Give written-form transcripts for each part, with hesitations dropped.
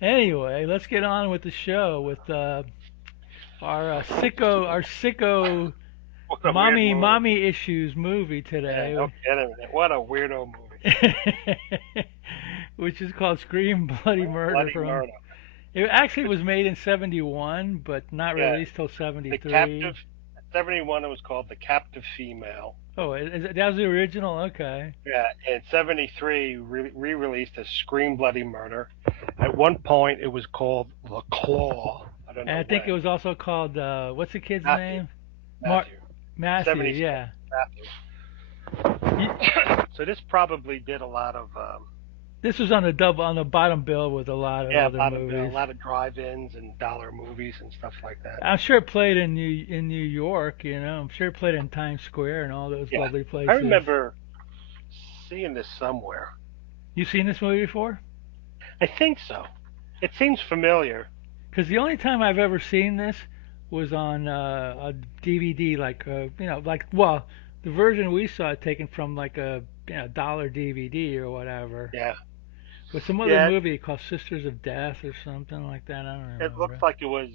Anyway, let's get on with the show with our sicko What a weird movie. mommy issues movie Yeah, no today, kidding. What a weirdo movie. which is called Scream Bloody Murder. Bloody From murder. it actually was made in '71, but not Yeah, released till the '73. captive. 71 it was called The Captive Female. Oh, that was the original. Okay. Yeah, and 73 re-released as Scream Bloody Murder. At one point it was called The Claw. I don't And know I think it when. was also called what's the kid's Matthew. name? Mark Matthew. Matthew. 76 Yeah. You, Matthew. So this probably did a lot of this was on the bottom bill with a lot of yeah, other a movies. lot of drive-ins and dollar movies and stuff like that. I'm sure it played in New York. I'm sure it played in Times Square and all those Yeah. lovely I places. remember seeing this somewhere. You seen this movie before? I think so. It seems familiar. Because the only time I've ever seen this was on a DVD, like the version we saw taken from like a dollar DVD or whatever. Yeah. With some other Yeah, movie called Sisters of Death or something like that. I don't it looks remember. like it was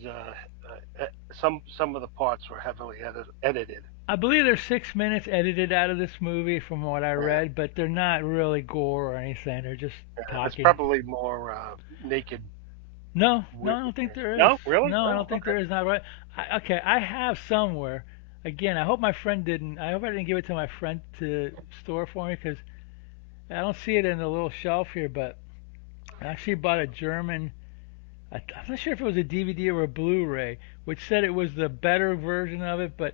some of the parts were heavily edited. I believe there's 6 minutes edited out of this movie from what I Yeah. read, but they're not really gore or anything. They're just There's talking. probably more naked. No, no, Wi- I don't think there is. No, really? No, I Oh, don't think okay. there is. Not right. Okay, I have somewhere. Again, I hope my friend didn't. I hope I didn't give it to my friend to store for me because I don't see it in the little shelf here. But I actually bought a German. I'm not sure if it was a DVD or a Blu-ray, which said it was the better version of it, but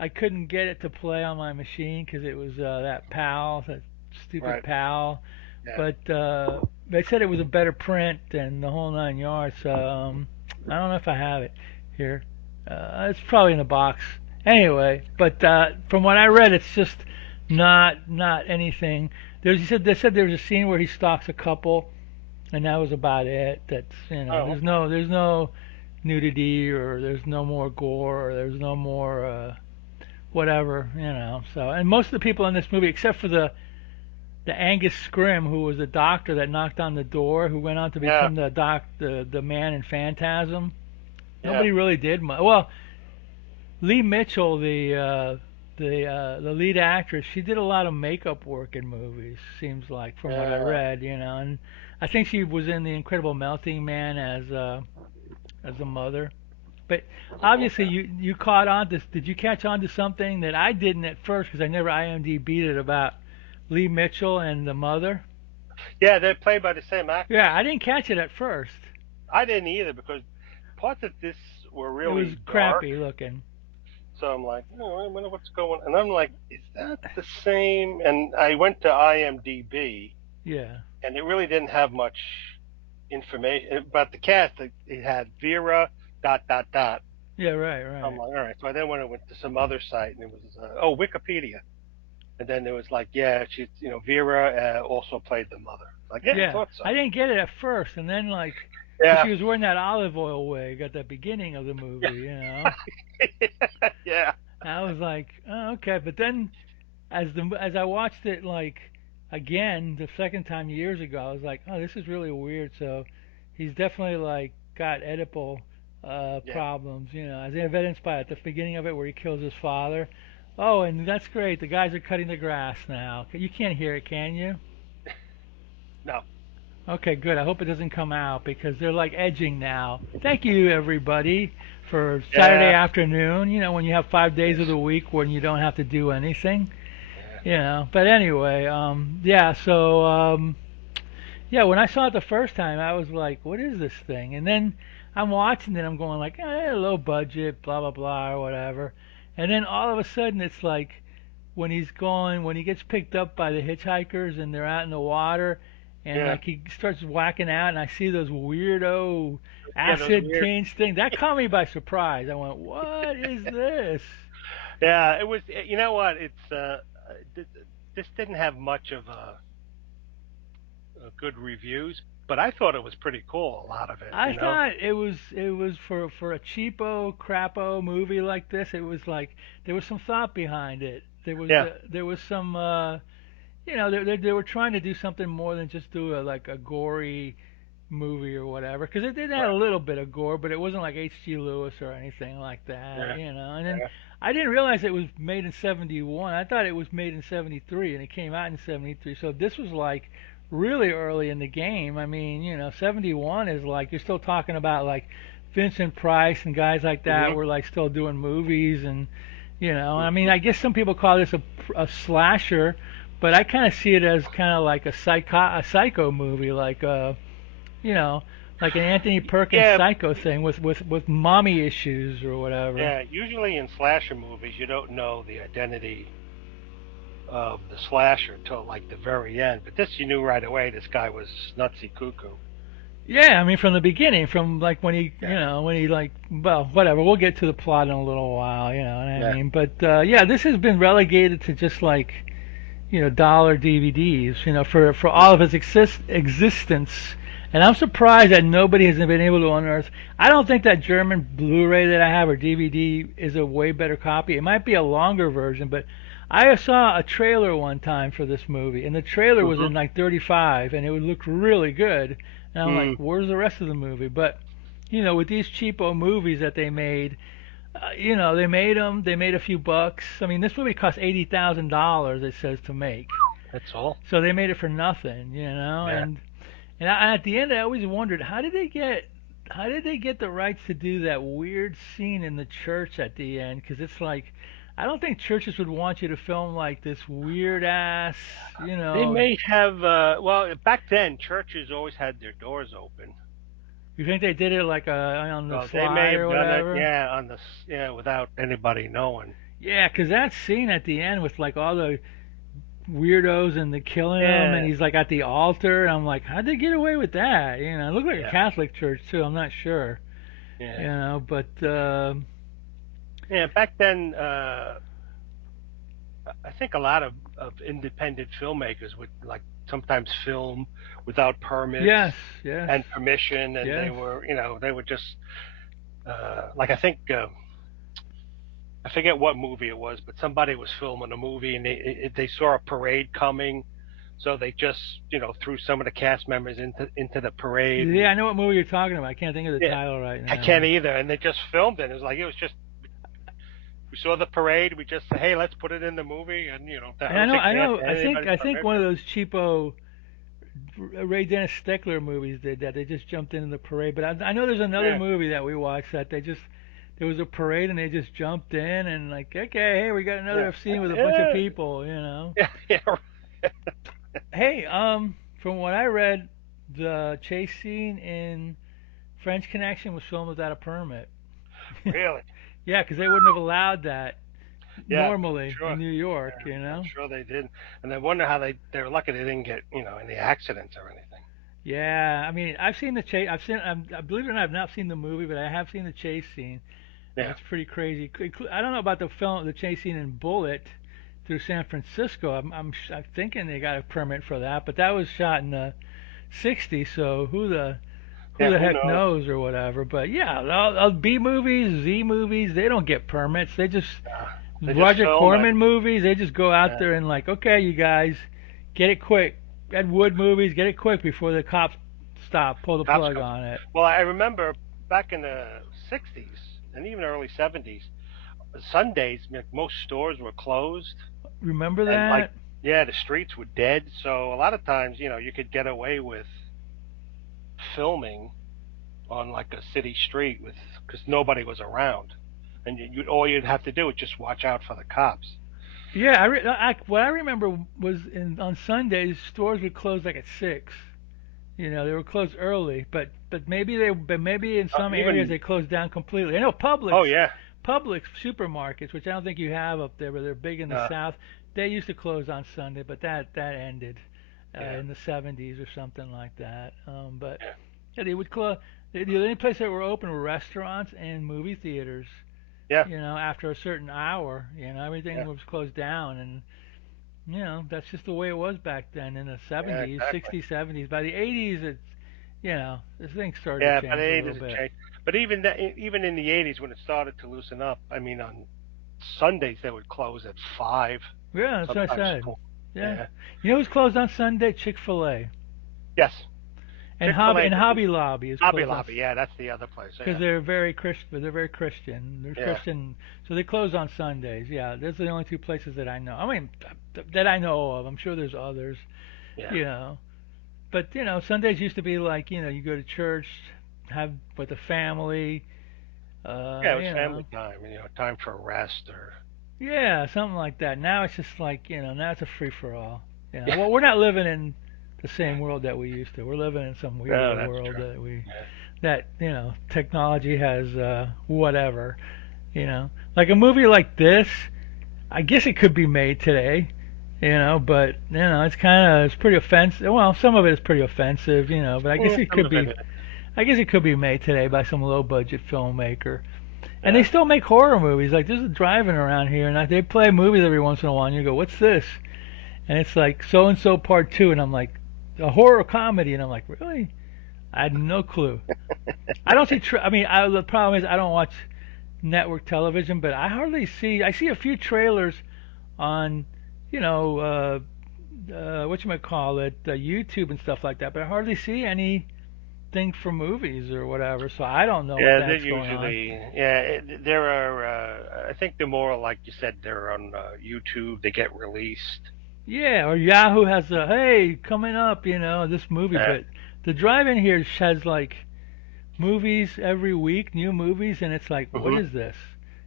I couldn't get it to play on my machine because it was that PAL, that stupid Right. PAL. Yeah. But they said it was a better print and the whole nine yards. So I don't know if I have it here. It's probably in the box. Anyway, but from what I read, it's just not anything. They said there was a scene where he stalks a couple, and that was about it. That's Oh, okay. there's no nudity or there's no more gore or there's no more whatever. So and most of the people in this movie, except for the Angus Scrim, who was a doctor that knocked on the door, who went on to Yeah. become the man in Phantasm. Yeah. Nobody really did much. Well, Lee Mitchell, the lead actress, she did a lot of makeup work in movies. Seems like from what I Yeah. read, and I think she was in The Incredible Melting Man as a mother. But obviously, Okay. you caught on to. Did you catch on to something that I didn't at first because I never IMDb'd it about Lee Mitchell and the mother? Yeah, they're played by the same actors. Yeah, I didn't catch it at first. I didn't either because parts of this were It was really dark. crappy looking. So I'm like, oh, I wonder what's going on. And I'm like, is that the same? And I went to IMDb, Yeah. and it really didn't have much information about the cast. It had Vera dot dot dot. Yeah. Right. I'm Right. like, all right. So I then went to some other site, and it was Wikipedia. And then there was like, yeah, she's Vera also played the mother. Like, yeah, I Yeah. thought so. I didn't get it at first, and then because Yeah, she was wearing that olive oil wig at the beginning of the yeah, movie. yeah, I was like, oh, okay. But then as I watched it again the second time years ago, I was like, oh, this is really weird. So he's definitely got Oedipal yeah. problems, as evidenced by at the beginning of it where he kills his father. Oh, and that's great. The guys are cutting the grass now. You can't hear it, can you? No, Okay, good. I hope it doesn't come out because they're edging now. Thank you, everybody, for Saturday yeah, afternoon. When you have 5 days yes, of the week when you don't have to do anything. yeah, But anyway, yeah. So, yeah, when I saw it the first time, I was like, "What is this thing?" And then I'm watching it, I'm going like, low budget, blah blah blah, or whatever. And then all of a sudden, it's like when he gets picked up by the hitchhikers and they're out in the water, and yeah, he starts whacking out, and I see those weirdo yeah. Those acid weird. paints thing. That caught me by surprise. I went, "What is this?" Yeah, it was. You know what? Th- this didn't have much of a good reviews, but I thought it was pretty cool. A lot of it, I thought it was for a cheapo crapo movie like this. It was like there was some thought behind it. Yeah, There was some they were trying to do something more than just do a gory movie or whatever, because it did have a Right. little bit of gore, but it wasn't like H.G. Lewis or anything like that, Yeah. you know. And then Yeah. I didn't realize it was made in '71. I thought it was made in '73, and it came out in '73. So this was like really early in the game. I mean, you know, '71 is like you're still talking about like Vincent Price and guys like that Mhm. were like still doing movies, and you know, I mean, Mhm. I guess some people call this a slasher, but I kind of see it as kind of like a psycho movie, like you know, like an Anthony Perkins Yeah. Psycho thing with mommy issues or whatever. Yeah. Usually in slasher movies, you don't know the identity of the slasher until like the very end. But this, you knew right away. This guy was nutsy cuckoo. Yeah, I mean from the beginning, from like when he, Yeah. when he like, well, whatever. We'll get to the plot in a little while, you know what I Yeah. mean. But yeah, this has been relegated to just like, dollar DVDs, for all of its existence. And I'm surprised that nobody has been able to unearth. I don't think that German Blu-ray that I have or DVD is a way better copy. It might be a longer version, but I saw a trailer one time for this movie, and the trailer was Mhm. in like 35, and it would look really good. And I'm like, Mm. where's the rest of the movie? But with these cheapo movies that they made, they made them. They made a few bucks. I mean, this movie cost $80,000. It says to make, That's all. so they made it for nothing. Yeah. And at the end, I always wondered how did they get the rights to do that weird scene in the church at the end? Because it's like, I don't think churches would want you to film like this weird ass, you They know. may have. Well, back then, churches always had their doors open. You think they did it like on the So they may sly have or done it, whatever? yeah, yeah, without anybody knowing. Yeah, because that scene at the end with like all the weirdos and the killing him, and Yeah. he's like at the altar, and I'm like, how'd they get away with that? It looked like a Yeah. Catholic church too. I'm not sure, Yeah. but Yeah. Back then, I think a lot of independent filmmakers would like sometimes film without permits yes, yes, and permission, and they yes. were, they would just like I think I forget what movie it was, but somebody was filming a movie and they saw a parade coming, so they just threw some of the cast members into the parade, Yeah, and I know what movie you're talking about. I can't think of the yeah, title right I can't now. either, and they just filmed it. It was just we saw the parade, we just said, hey, let's put it in the movie, and I And don't think I they had know, anybody's I think one of permission. those cheapo Ray Dennis Steckler movies did that. They just jumped in the parade. But I know there's another Yeah, movie that we watched that there was a parade and they just jumped in and like, okay, hey, we got yeah, another scene with a bunch of yeah, people. yeah, yeah. Hey, from what I read, the chase scene in French Connection was filmed without a permit. Really? Yeah, because they wouldn't have allowed that Yeah, I'm normally sure. in New York. Yeah, I'm sure they did, and I wonder how they're lucky they didn't get any accidents or anything. Yeah, I mean, I've seen the chase. I believe it or not, I've not seen the movie, but I have seen the chase scene, and Yeah, it's pretty crazy. I don't know about the chase scene in Bullet through San Francisco. I'm thinking they got a permit for that, but that was shot in the '60s, so who yeah. the Who heck knows? knows or whatever. But yeah, all B movies, Z movies, they don't get permits. They just They just Roger film and Corman movies. They just go out uh, there and like, okay, you guys, get it quick. Ed Wood movies, get it quick before the cops pull the cops plug come. on it. Well, I remember back in the '60s and even early '70s, Sundays most stores were closed, Remember and like that? yeah, the streets were dead. So a lot of times, you could get away with filming on like a city street with because nobody was around, and all you'd have to do is just watch out for the cops. Yeah, what I remember was on Sundays stores would close like at 6. They were closed early, but maybe in some areas Even they closed down completely. I know oh yeah, Publix supermarkets, which I don't think you have up there, but they're big in the uh, South. They used to close on Sunday, but that ended yeah, in the '70s or something like that. But yeah, yeah, they would close. The only place that were open were restaurants and movie theaters. yeah, After a certain hour, everything yeah, was closed down, and that's just the way it was back then in the yeah, '70s, exactly. '60s, '70s. By the '80s, the things started Yeah, to but change a it little doesn't bit. change. But even in the '80s when it started to loosen up, I mean, on Sundays they would close at 5, Yeah, that's what I sometimes said. 4. Yeah. Yeah. You know who's closed on Sunday? Chick-fil-A. Yes. And Chick-fil-A, Hobby Lobby is Hobby closed on Lobby. Yeah, that's the other place. because Yeah, they're very Christian. They're very Christian. They're yeah, Christian, so they close on Sundays. Yeah, those are the only two places that I know. I mean, that I know of. I'm sure there's others. yeah. You know, but Sundays used to be like you go to church, have with the family. Yeah, it was You know, family time. Time for rest or yeah, something like that. Now it's just like now it's a free for all. yeah. Well, we're not living in the same world that we used to. We're living in some No, weird that's world true. that technology has whatever. Like a movie like this, I guess it could be made today. But it's pretty offensive. Well, some of it is pretty offensive. But Yeah, some of it is. I guess it could be made today by some low budget filmmaker. And they Yeah. still make horror movies. Like there's a driving around here, and they play movies every once in a while. And you go, "What's this?" And it's like so and so part two, and I'm like, a horror comedy, and I'm like, really? I had no clue. I don't see. The problem is I don't watch network television, but I hardly see. I see a few trailers on, you know, what you might call it, YouTube and stuff like that. But I hardly see anything for movies or whatever. So I don't know what Yeah, they're that's going on. usually there are. I think they're more like you said. They're on YouTube. They get released. Yeah, or Yahoo has a hey coming up, this movie. Uh, But the drive-in here has like movies every week, new movies, and it's like, what hmm is this?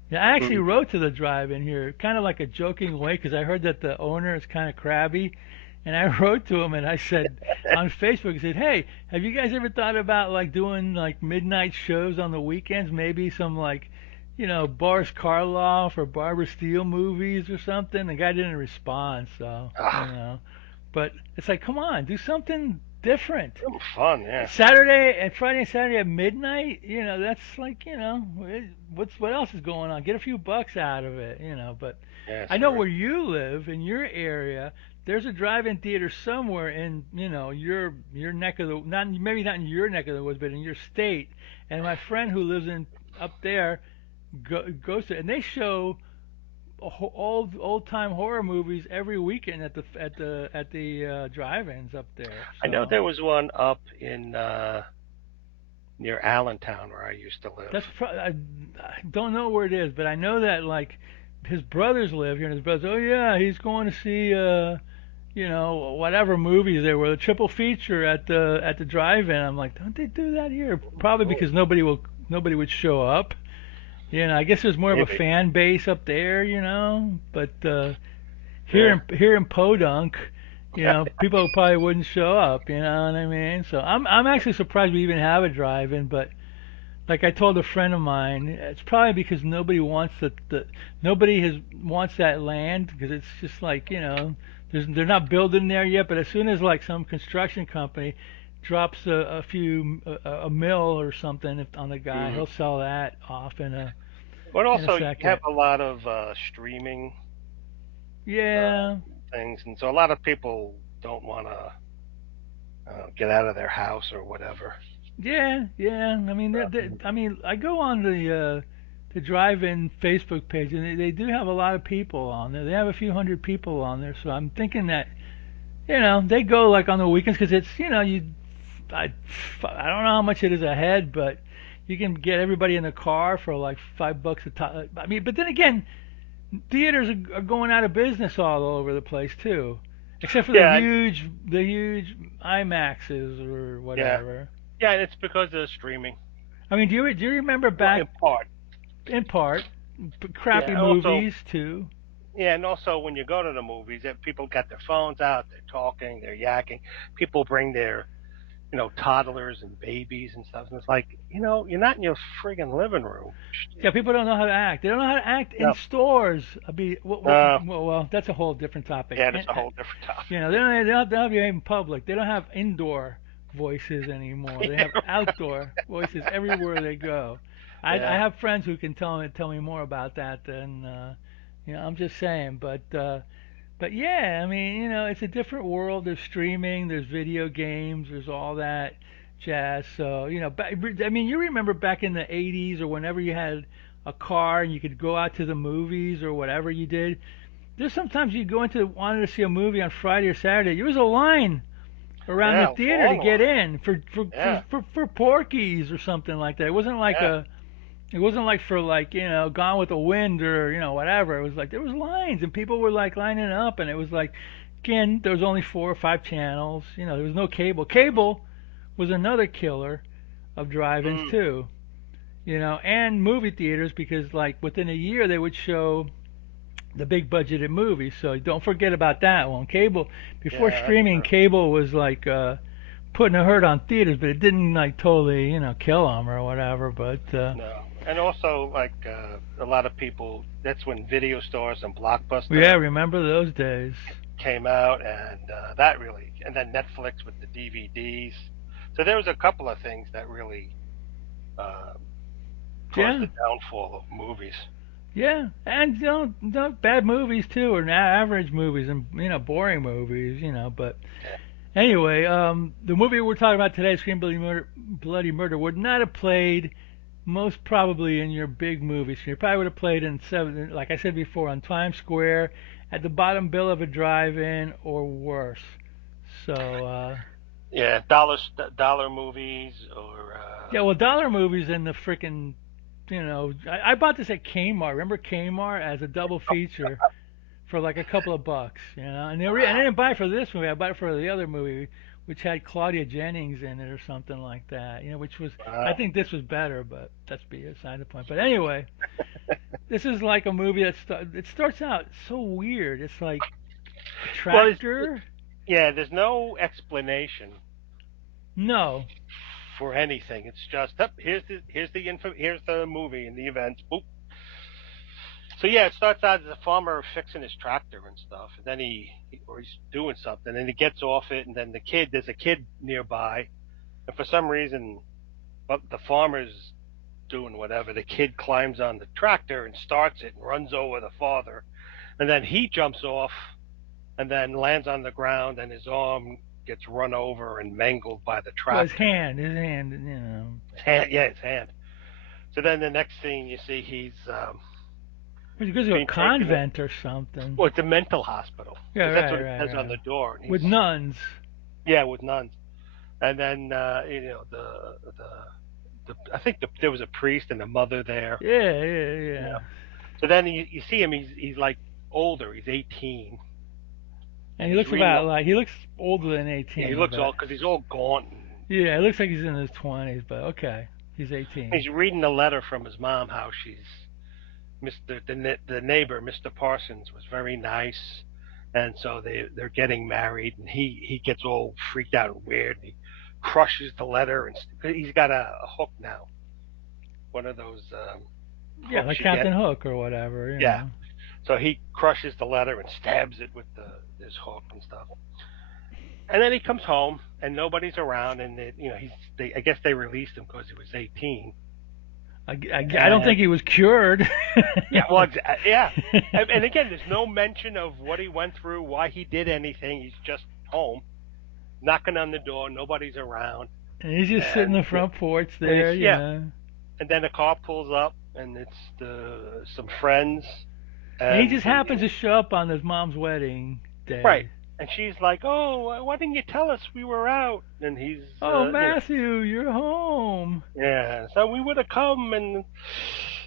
Yeah, I actually hmm wrote to the drive-in here, kind of like a joking way, because I heard that the owner is kind of crabby, and I wrote to him and I said on Facebook, I said, hey, have you guys ever thought about like doing like midnight shows on the weekends? Maybe some like, Boris Karloff or Barbara Steele movies or something. The guy didn't respond, so ah, but it's like, come on, do something different. Something fun. Yeah, Saturday and Friday and Saturday at midnight, that's like, what else is going on? Get a few bucks out of it. But yeah, I know where seriously. you live in your area. There's a drive-in theater somewhere in, your neck of the not maybe not in your neck of the woods, but in your state. And my friend who lives in up there goes to, and they show old time horror movies every weekend at the drive-ins up there. I know So there was one up in near Allentown where I used to live. I don't know where it is, but I know that like his brothers live here, and his brothers, oh yeah, he's going to see whatever movies there were, the triple feature at the drive-in. I'm like, don't they do that here? Probably Oh, because nobody would show up. I guess there's more of a maybe. fan base up there, but Yeah. here in Podunk, people probably wouldn't show up. You know what I mean? So I'm actually surprised we even have a drive-in. But like I told a friend of mine, it's probably because nobody wants nobody wants that land because it's just like they're not building there yet. But as soon as like some construction company drops a mill or something on the guy, hmm he'll sell that off But in a also, you have second. a lot of streaming uh, Yeah, things, and so a lot of people don't want to get out of their house or whatever. yeah. I mean, I go on the drive-in Facebook page, and they do have a lot of people on there. They have a few hundred people on there, so I'm thinking that they go like on the weekends because it's I I don't know how much it is a head, but you can get everybody in the car for like $5 a time. I mean, but then again, theaters are going out of business all over the place too, except for the Yeah, huge IMAXs or yeah, whatever. yeah. And it's because of the streaming. I mean, do you remember Well, in back part. in part crappy Yeah. Also, movies too? yeah, and also when you go to the movies, people got their phones out, they're talking, they're yakking. People bring their toddlers and babies and stuff, and it's like you're not in your friggin' living room. Yeah, people don't know how to act. They don't know how to act in No, stores. I mean, no. that's a whole different topic. Yeah, And that's a whole different topic. they don't have in public. They don't have indoor voices anymore. They Yeah, have outdoor voices everywhere they go. I yeah. have friends who can tell me more about that than I'm just saying. But yeah, I mean, it's a different world. There's streaming, there's video games, there's all that jazz. So, I mean, you remember back in the 80s or whenever you had a car and you could go out to the movies or whatever you did. There's sometimes you go into wanted to see a movie on Friday or Saturday. There was a line around the Yeah, theater to long get line. in Yeah. for Porky's or something like that. It wasn't like Yeah. a it wasn't like for like Gone with the Wind or whatever. It was like there was lines and people were like lining up and it was like again there was only 4 or 5 channels. There was no cable. Cable was another killer of drive-ins Mm, too. And movie theaters because like within a year they would show the big budgeted movies. So don't forget about that one. Cable before yeah, that's streaming, true. cable was like putting a hurt on theaters, but it didn't like totally kill them or whatever. But No. And also, like a lot of people, that's when video stores and yeah, Blockbuster remember those days? came out, and that really, and then Netflix with the DVDs. So there was a couple of things that really uh, caused Yeah, the downfall of movies. yeah, and bad movies too, or average movies and boring movies. But Yeah. anyway, the movie we're talking about today, Scream Bloody Murder, would not have played most probably in your big movies. You probably would have played in seven, like I said before, on Times Square, at the bottom bill of a drive-in, or worse. So Yeah, dollar movies or yeah, well, dollar movies in the frickin' I bought this at Kmart. Remember Kmart as a double feature for like a couple of bucks, and I wow, didn't buy it for this movie. I bought it for the other movie, which had Claudia Jennings in it or something like that. Which was I wow. think this was better, but that's beside the point. But anyway, this is like a movie it starts out so weird. It's like a Well, tractor. yeah, there's no explanation No, for anything. It's just up here's the movie and the events. Boop. So yeah, it starts out as a farmer fixing his tractor and stuff, and then or he's doing something, and he gets off it, and then there's a kid nearby, and for some reason, but the farmer's doing whatever. The kid climbs on the tractor and starts it and runs over the father, and then he jumps off and then lands on the ground, and his arm gets run over and mangled by the well, tractor. his hand. His hand, yeah, his hand. So then the next scene you see he's He goes to a being taken. convent or something. Well, it's a mental hospital Yeah, because that's what right, it right, says on right. the door. And With he's nuns. yeah with nuns, and then I think there was a priest and a mother there. Yeah, yeah, You yeah. know. So then you see him. He's like older. He's 18, And and he he's looks reading. about like he looks older than Yeah, he 18, looks but all because he's all gaunt. And yeah, it looks like he's in his 20s, but okay, he's 18. he's reading a letter from his mom. How she's the neighbor, Mr. Parsons, was very nice, and so they're getting married, and he gets all freaked out and weird. And he crushes the letter, and he's got a hook now, one of those Yeah, like hooks you get. Captain Hook or whatever, Yeah. So he crushes the letter and stabs it with his hook and stuff. And then he comes home and nobody's around, and I guess they released him because he was 18. I don't And think he was cured. yeah, well, yeah. And again, there's no mention of what he went through, why he did anything. He's just home, knocking on the door. Nobody's around, And he's just sitting in and the front porch and there, it's yeah. And then a car pulls up, and it's some friends, And he and just happens to show up on his mom's wedding right. day. And she's like, "Oh, why didn't you tell us we were out?" And he's, Oh, Matthew, you're home. yeah. So we would have come, and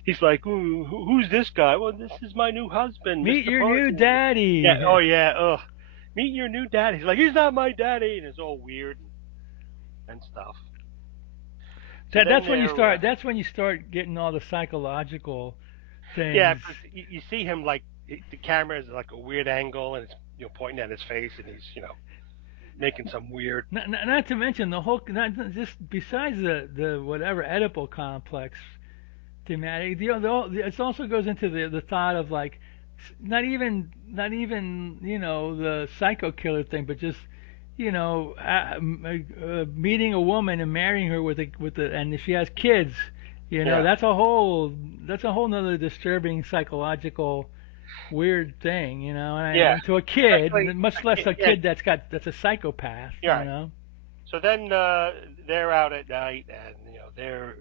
he's like, "Ooh, who's this guy?" Well, this is my new husband, Meet Mr. your new Parsons. Yeah. daddy. Oh yeah. Ugh. Meet your new dad. He's like, he's not my daddy, and it's all weird and stuff. So then That's when you they're, start. That's when you start getting all the psychological yeah, things. because you see him like the camera is like a weird angle, and it's pointing at his face, and he's making some weird. Not to mention the whole. Not just besides the whatever Oedipal complex thematic. It also goes into the thought of like not even the psycho killer thing, but just meeting a woman and marrying her and if she has kids, Yeah. that's a whole nother disturbing psychological weird thing, Yeah. and to a kid, Especially much a less kid. a Yeah. kid that's a psychopath, You're right. So then they're out at night, and they're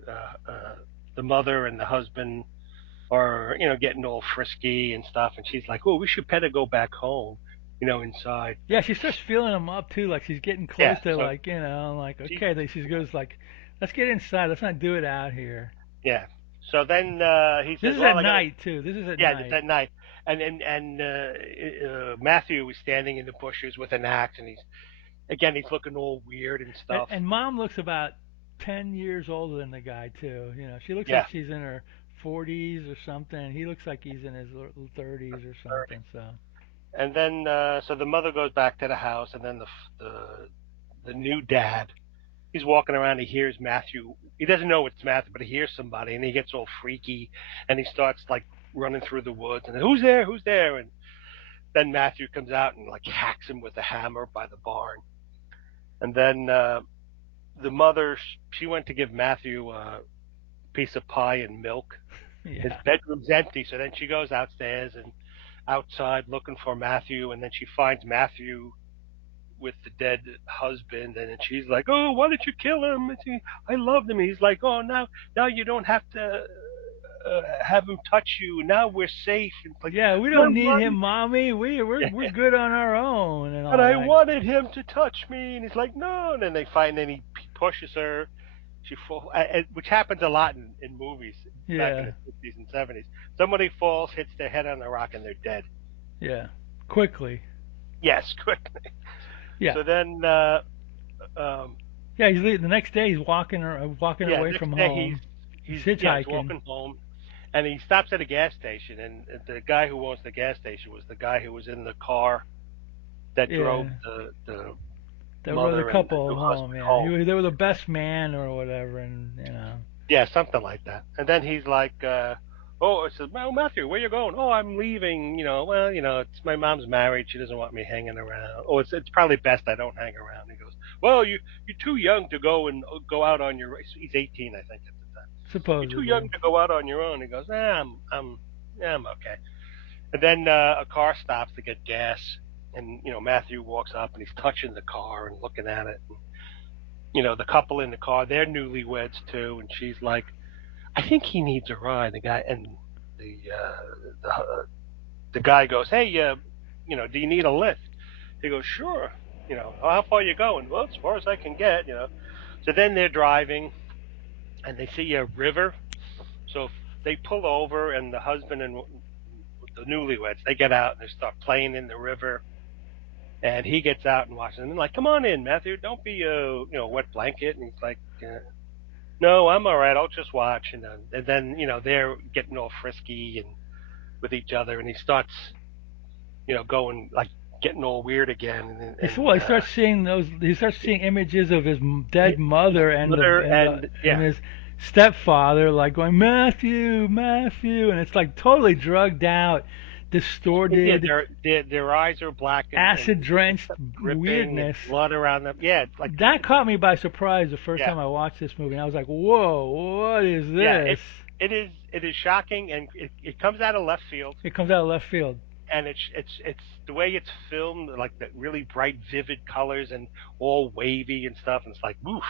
the mother and the husband are getting all frisky and stuff, and she's like, "Oh, we should better go back home." inside. Yeah, she starts feeling him up too, like she's getting Yeah. close to So like, I'm like, she, okay. Then she goes like, let's get inside. Let's not do it out here. yeah. So then he This says, is "Well, at I gotta." night too. This is at Yeah, it's night. at night, and Matthew was standing in the bushes with an axe, and he's looking all weird and And, stuff. and mom looks about 10 years older than the guy too. She looks like Yeah. she's in her 40s or something. He looks like he's in his 30s or something. So And then so the mother goes back to the house, and then the new dad, he's walking around. He hears Matthew. He doesn't know it's Matthew, but he hears somebody, and he gets all freaky, and he starts like running through the woods. And who's there? Who's there? And then Matthew comes out and like hacks him with a hammer by the barn. And then the mother, she went to give Matthew a piece of pie and milk. His yeah, bedroom's empty, so then she goes outstairs and outside looking for Matthew, and then she finds Matthew with the dead husband, and then she's like, "Oh, why did you kill him? I loved him." He's like, "Oh, now you don't have to have him touch you. Now we're safe." And it's like, yeah. We "No, don't need him, mommy, mommy. We're good on our own and but all I that. wanted him to touch me." And he's like, "No." And then they find, and he pushes her. She falls, which happens a lot in movies back in Yeah, the 60s and 70s. Somebody falls, hits their head on a rock, and they're dead. yeah. Quickly. Yes, quick. Yeah, So then, um, yeah. He's leaving. The next day he's walking yeah, away next from day home. He's he's hitchhiking. walking home, and he stops at a gas station, and the guy who owns the gas station was the guy who was in the car that drove Yeah, the that rode the mother and the couple new home. husband Yeah, home. they were the best man or whatever, and Yeah, something like that. And then he's like, "Oh," it says, "Well, Matthew, where you going?" "Oh, I'm leaving." Well, it's my mom's married. She doesn't want me hanging around. Oh, it's probably best I don't hang around. He goes, "Well, you're too young to go and go out on your." He's 18, I think, at the time. "You're too young supposedly. to go out on your own." He goes, yeah, I'm okay." And then a car stops to get gas, and Matthew walks up and he's touching the car and looking at it. And, the couple in the car, they're newlyweds too, and she's like, "I think he needs a ride." The guy and the the guy goes, "Hey, do you need a lift?" He goes, "Sure." How far are you going? "Well, as far as I can get." So then they're driving and they see a river. So they pull over, and the husband and the newlyweds, they get out and they start playing in the river. And he gets out and watches them. And like, "Come on in, Matthew. Don't be a wet blanket." And he's like, "No, I'm all right. I'll just watch." And then they're getting all frisky and with each other, and he starts going like getting all weird again, He starts seeing those. He starts seeing images of his dead his mother mother and and yeah, his stepfather, like going Matthew, Matthew, and it's like totally drugged out, yeah, distorted, their eyes are black acid and drenched dripping and weirdness. blood around them. Yeah, it's like That caught me by surprise the first yeah, time I watched this movie. And I was like, "Whoa, what is yeah. this?" It is shocking, and it comes out of left field. It comes out of left field. And it's the way it's filmed, like the really bright, vivid colors and all wavy and stuff. And it's like, oof.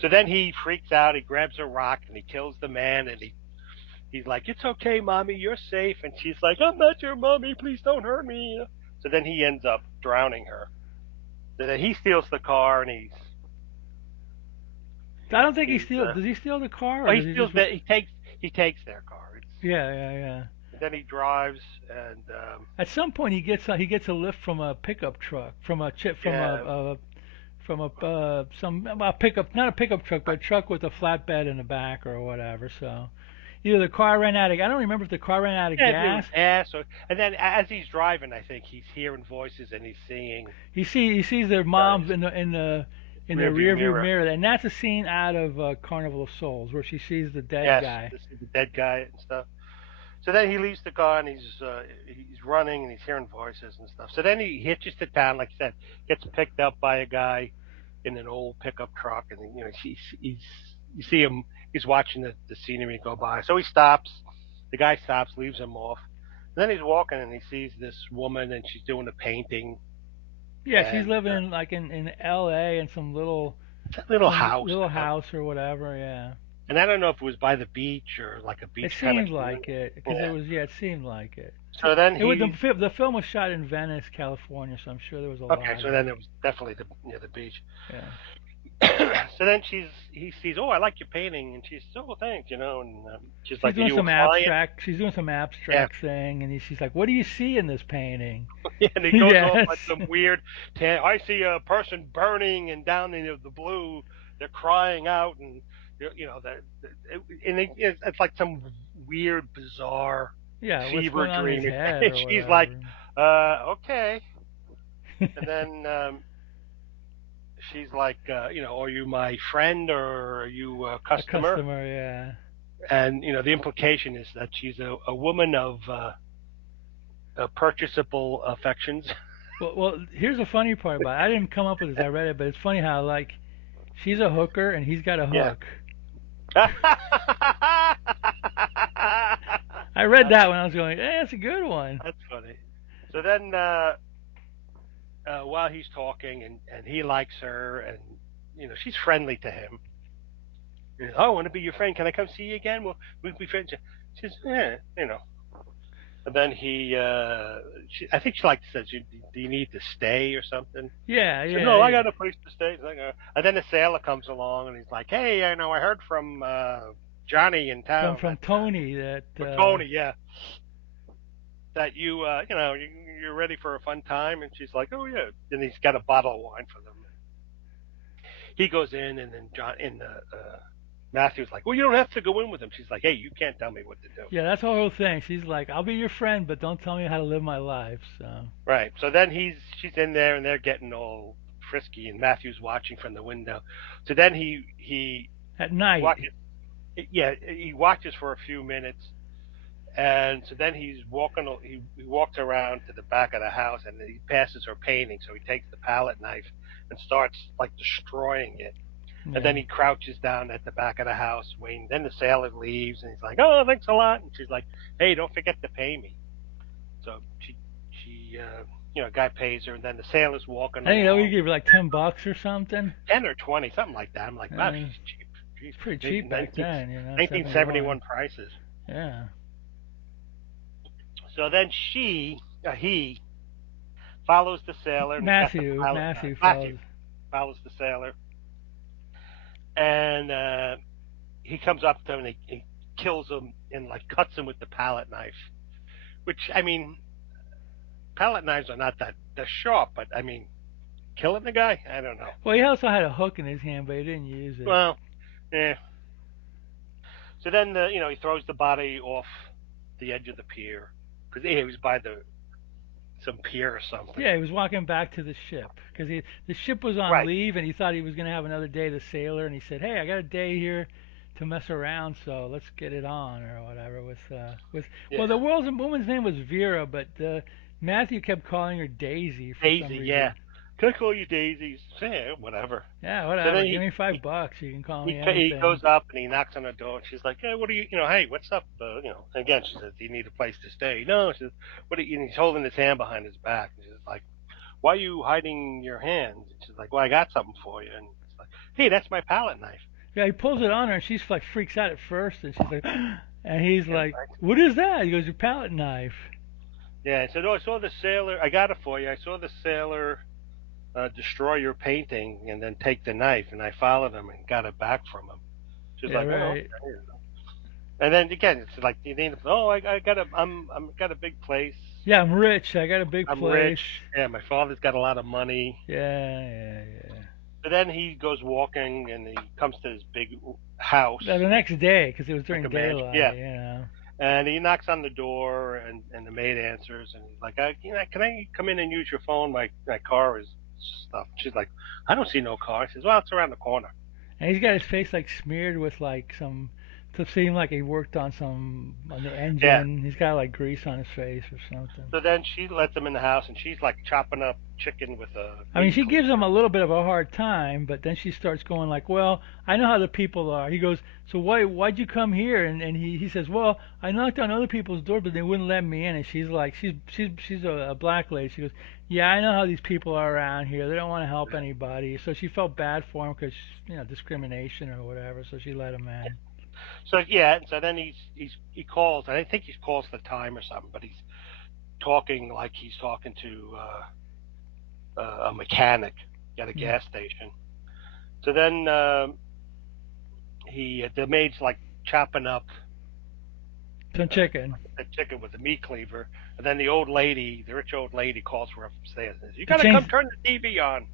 So then he freaks out. He grabs a rock and he kills the man. And he's like, "It's okay, mommy, you're safe." And she's like, "I'm not your mommy. Please don't hurt me." So then he ends up drowning her. So then he steals the car, and I don't think he he's steals. Does he steal the car or well, he does he steals just? that he takes their car. Yeah, yeah, yeah. And then he drives, and At some point, he gets a lift from a pickup truck, from a chip, yeah, from a some a pickup, not a pickup truck, but a truck with a flatbed in the back or whatever. So either the car ran out of. I don't remember if the car ran out of yeah, it was gas. gas. And then as he's driving, I think he's hearing voices and he's seeing He sees their his moms in the rear view rear view mirror. mirror, and that's a scene out of Carnival of Souls where she sees the dead Yes, guy. this is the dead guy and stuff. So then he leaves the car and he's running and he's hearing voices and stuff. So then he hitches to town, like I said, gets picked up by a guy in an old pickup truck, and he's you see him, he's watching the scenery go by. So he stops. The guy stops, leaves him off. And then he's walking and he sees this woman and she's doing a painting, Yeah, she's and living in like in L.A. in it's a little some house little now. house or whatever. Yeah. and I don't know if it was by the beach or like a It beach kind of seemed community. like it because it Yeah. was, yeah, it seemed like it. So then It was he's the film was shot in Venice, California, so I'm sure there was a okay. lot So of, then it was definitely near the beach. yeah. So then he sees, oh, I like your painting, and she's, oh, well, thanks, and she's like, are you a client? She's doing some Yeah. abstract thing, and she's like, "What do you see in this painting?" And he goes off Yes. on some weird. I see a person burning, and down in the blue, they're crying out, and that, and it's like some weird, bizarre Yeah, what's fever going on in his dream. head And or she's like, whatever. okay. And then she's like, are you my friend or are you a A customer? customer, yeah. And the implication is that she's a woman of purchasable affections. Well, here's the funny part about it. I didn't come up with this. I read it, but it's funny how like she's a hooker and he's got a Yeah. hook. That's I read that when I was going, "Hey, that's a good one." funny. So then, while he's talking and he likes her and she's friendly to him. Oh, I want to be your friend. Can I come see you again? We'll be friends. She says, yeah, And then I think she like says, do you need to stay or something? Yeah, She said, yeah, no, I yeah. got a place to stay. She's like, and then the sailor comes along and he's like, hey, I heard from Johnny in From town from that Tony that Tony, yeah, that you're ready for a fun time. And she's like, oh yeah. And he's got a bottle of wine for them. He goes in, and then Matthew's like, well, you don't have to go in with him. She's like, hey, you can't tell me what to do. yeah, that's the whole thing. She's like, "I'll be your friend, but don't tell me how to live my life." So, Right. So then she's in there, and they're getting all frisky, and Matthew's watching from the window. So then he at night. watches. Yeah, he watches for a few minutes, and so then he's walking. He walks around to the back of the house, and he passes her painting. So he takes the palette knife and starts like destroying it. And then Yeah. he crouches down at the back of the house, waiting. Then the sailor leaves, and he's like, "Oh, thanks a lot." And she's like, "Hey, don't forget to pay me." So guy pays her, and then the sailor's walking I think that we along, give her like $10 or something. 10 or 20, something like that. I'm like, wow, Uh, she's cheap. She's it's pretty maybe cheap back then, 1971 71. prices. Yeah. So then he follows the sailor, and he's got the palette knife. Matthew Matthew follows. follows the sailor, and he comes up to him and he kills him and like cuts him with the palette knife. Which I mean, palette knives are not that sharp, but I mean, killing the guy, I don't know. Well, he also had a hook in his hand, but he didn't use it. Well, yeah. So then he throws the body off the edge of the pier because he was by the some pier or something. Yeah, he was walking back to the ship because the ship was on Right. leave and he thought he was going to have another day. The sailor and he said, "Hey, I got a day here to mess around, so let's get it on or whatever." With Yeah. well, the woman's name was Vera, but Matthew kept calling her Daisy for some Daisy. Yeah. reason. Can I call you Daisy? Yeah, whatever. Yeah, So whatever. then Give me $5. You can call me he anything. goes up and he knocks on the door. And she's like, "Hey, what are you? Hey, what's up? Again, she says, "Do you need a place to stay?" No, she says, "What?" And he's holding his hand behind his back. And she's like, "Why are you hiding your hands?" And she's like, "Well, I got something for you." And it's like, "Hey, that's my palette knife." Yeah, he pulls it on her and she's like freaks out at first and she's like, and he's Yeah, like, right. "What is that?" He goes, "Your palette knife." Yeah. I said, "Oh, I saw the sailor. I got it for you. I saw the sailor destroy your painting and then take the knife, and I followed him and got it back from him." She's Yeah, like, "Oh, right. okay." And then again, it's like you need. Oh, I got a big place. Yeah, I'm rich. I got a big I'm place. rich. Yeah, my father's got a lot of money. Yeah, yeah, yeah. But then he goes walking and he comes to this big house, The next day, because it was like during a mansion. daylight, Yeah. you know. And he knocks on the door, and the maid answers, and he's like, can I come in and use your phone? My car is stuff. She's like, I don't see no car. He says, well, it's around the corner. And he's got his face like smeared with like some to seem like he worked on some on the Yeah. engine. He's got like grease on his face or something. So then she lets him in the house, and she's like chopping up chicken with a I mean, meat she gives him cleaver. a little bit of a hard time, but then she starts going like, "Well, I know how the people are." He goes, "So why'd you come here?" And he says, "Well, I knocked on other people's doors, but they wouldn't let me in." And she's like, she's a black lady. She goes, "Yeah, I know how these people are around here. They don't want to help anybody." So she felt bad for him because discrimination or whatever. So she let him in. So yeah, so then he calls, and I think he calls the time or something, but he's talking like he's talking to a mechanic at a Yeah. gas station. So then the maid's like chopping up Some chicken. the chicken with a meat cleaver, and then the old lady, the rich old lady, calls her upstairs and says, "You To gotta come change. turn the TV on."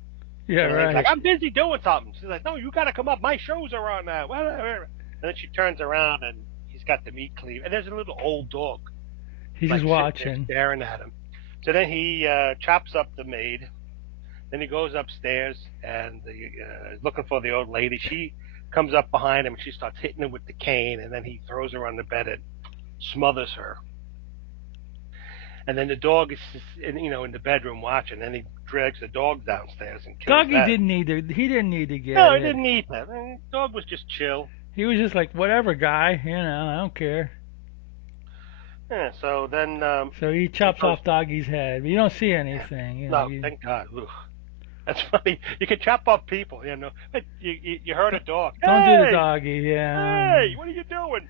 Yeah, And the lady's like, right. "I'm busy doing something." She's like, "No, you gotta come up. My shows are on now." And then she turns around and he's got the meat cleaver, and there's a little old dog He's just like sitting there watching. staring at him. So then he chops up the maid. Then he goes upstairs and looking for the old lady. She comes up behind him and she starts hitting him with the cane, and then he throws her on the bed and smothers her. And then the dog is just in the bedroom watching. And he drags the dog downstairs and kills Doggy that. didn't need to. He didn't need to get No, he it. didn't need that. The dog was just chill. He was just like, whatever, guy. I don't care. Yeah. So then So he he chops goes. off Doggy's head. But you don't see Yeah. anything. No, thank God. Ugh. That's funny. You can chop off people, But you heard a Don't, dog. don't do the Hey, doggy. Yeah. hey, what are you doing?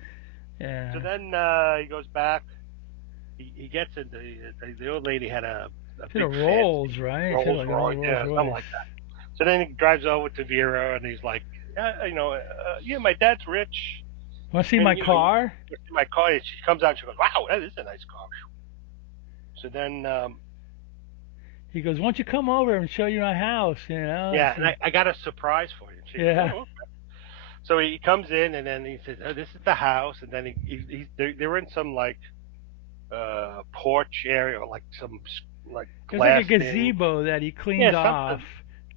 So Yeah. then he goes back. He gets it. The old lady had a She had a big Rolls, fancy right? She had Rolls like an old Royce, Rolls yeah, something Royce. like that. So then he drives over to Vera and he's like, yeah, my dad's rich, Want to see my and car? my car. And she comes out, and she goes, wow, that is a nice car. So then, He goes, why don't you come over and show you my house? yeah, and So, I got a surprise for you. And she goes, yeah. oh. So he comes in and then he says, oh, this is the house, and then they're in some like porch area or like some like There's like a glass thing. gazebo that he cleaned Yeah, off something.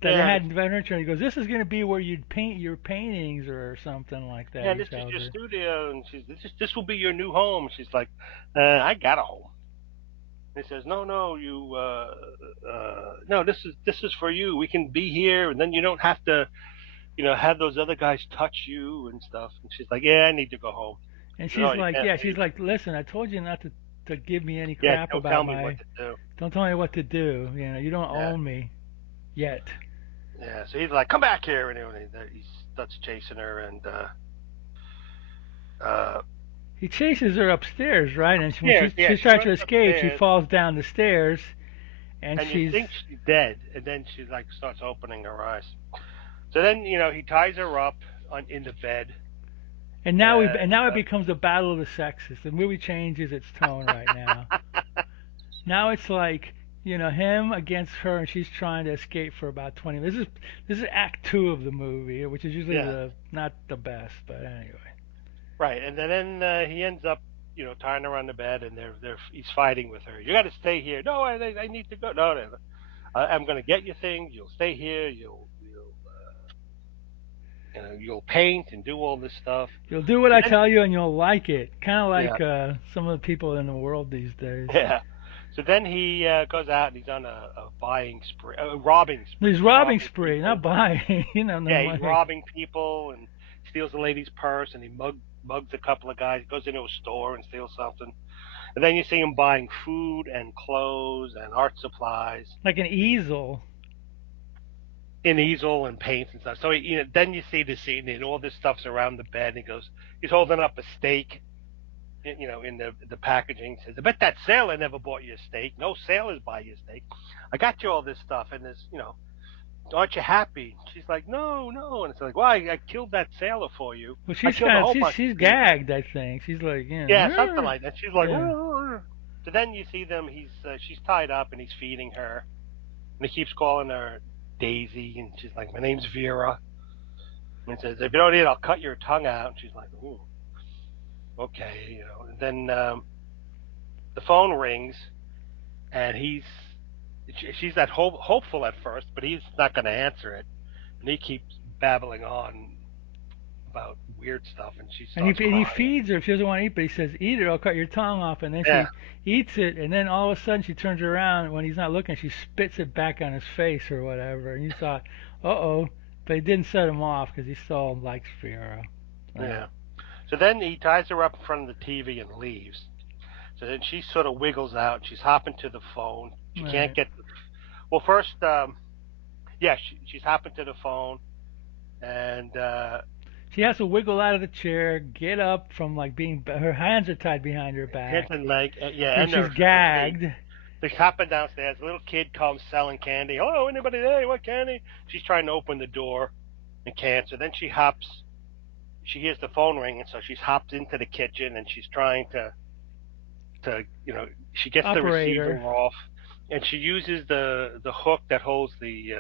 that they Yeah, had furniture. And he goes, this is going to be where you'd paint your paintings or something like that. yeah, He this is tells your her. studio, and this will be your new home. She's like, I got a home. And he says, no, no, no, this is for you. We can be here, and then you don't have to, have those other guys touch you and stuff. And she's like, yeah, I need to go home. And He says, oh, she's you like, can't yeah, leave. she's like, listen, I told you not to give me any Yeah, crap don't about tell me what my. to do. Don't tell me what to do. You don't Yeah, own me yet. yeah. So he's like, come back here, and he starts chasing her, and uh, He chases her upstairs, right? And when upstairs, yeah, she she tries to runs escape, she upstairs, falls down the stairs, and and you she's think she's dead, and then she like starts opening her eyes. So then he ties her up in the bed. Uh, and now it becomes a battle of the sexes. The movie changes its tone right now. Now it's like him against her, and she's trying to escape for about 20 minutes. This is Act Two of the movie, which is usually yeah, the not the best, but anyway. right. And then he ends up, tying her on the bed, and he's fighting with her. You got to stay here. No, I need to go. No, no, no. I'm going to get you things. You'll stay here. You'll paint and do all this stuff. You'll do what So I then, tell you, and you'll like it. Kind of yeah, like some of the people in the world these days. yeah. So then he goes out and he's on a buying spree, a robbing spree. He's He's robbing robbing spree, not people. buying. No Yeah, he's money. robbing people and steals the lady's purse, and he mugs a couple of guys. Goes into a store and steals something. And then you see him buying food and clothes and art supplies, Like an easel. an easel and paints and stuff. So then you see the scene and all this stuff's around the bed. And he's holding up a steak, in the packaging. He says, "I bet that sailor never bought you a steak. No sailors buy you a steak. I got you all this stuff, and aren't you happy?" She's like, "No, no." And it's like, "Well, I killed that sailor for you. Well, I killed a whole bunch she's of people." gagged, I think. She's like, Yeah, something like that. She's like, yeah. "Arr." So then you see them. She's tied up and he's feeding her, and he keeps calling her Daisy, and she's like, "My name's Vera." And he says, "If you don't eat, I'll cut your tongue out." And she's like, "Ooh, okay." And then the phone rings, and she's that hopeful at first, but he's not going to answer it, and he keeps babbling on about weird stuff, and she starts And he crying. feeds her if she doesn't want to eat, but he says, "Eat it, I'll cut your tongue off." And then Yeah, she eats it, and then all of a sudden she turns around when he's not looking. She spits it back on his face or whatever. And you thought, "Uh oh," but it didn't set him off because he still likes Fiora. yeah. So then he ties her up in front of the TV and leaves. So then she sort of wiggles out. She's hopping to the phone. She can't Right. get. Well, first, yeah, she's hopping to the phone, and She has to wiggle out of the chair, get up from like being her hands are tied behind her hands back, and leg, yeah, and and she's her feet. gagged. They're hopping downstairs. A little kid comes selling candy. Hello, anybody there? What candy? She's trying to open the door and can't. So then she hops. She hears the phone ringing, so she's hopped into the kitchen and she's trying to she gets the receiver Operator. off, and she uses the hook that holds the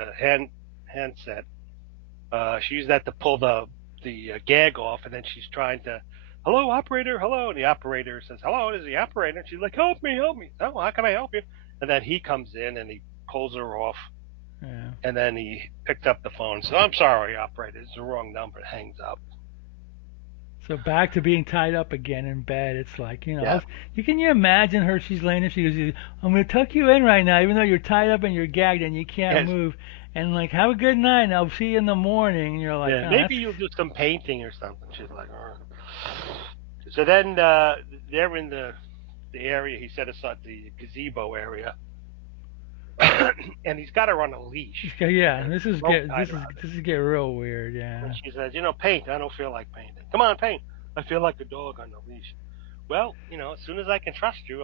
handset. She uses that to pull the gag off, and then she's trying to, hello operator, hello, and the operator says, hello, this is the operator. And she's like, help me. Oh, how can I help you? And then he comes in and he pulls her off, Yeah. and then he picks up the phone. So I'm sorry, operator, it's the wrong number. Hangs up. So back to being tied up again in bed. It's like, Yeah. can you imagine her? She's laying there. She goes, "I'm gonna tuck you in right now, even though you're tied up and you're gagged and you can't Yes. move." And like, have a good night. And I'll see you in the morning. And you're like, Yeah. oh, Maybe that's you'll do some painting or something. She's like, oh. So then they're in the area he set aside, the gazebo area, and he's got her on a leash with yeah. a This is rope get tied this is around it. this is get real weird. And Yeah. she says, paint. I don't feel like painting. Come on, paint. I feel like a dog on the leash. Well, as soon as I can trust you,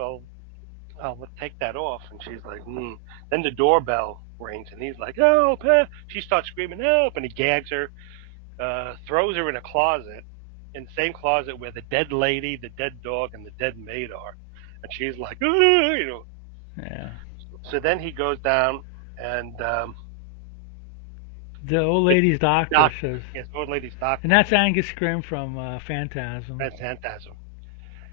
I'll take that off. And she's like, hmm. Then the doorbell rings, and he's like, help! She starts screaming, help! And he gags her, throws her in a closet, in the same closet where the dead lady, the dead dog, and the dead maid are. And she's like, Yeah. So then he goes down, and The old it's lady's the doctor doctor. says, Yes, old lady's and doctor. that's Angus Scrim from Phantasm. Phantasm.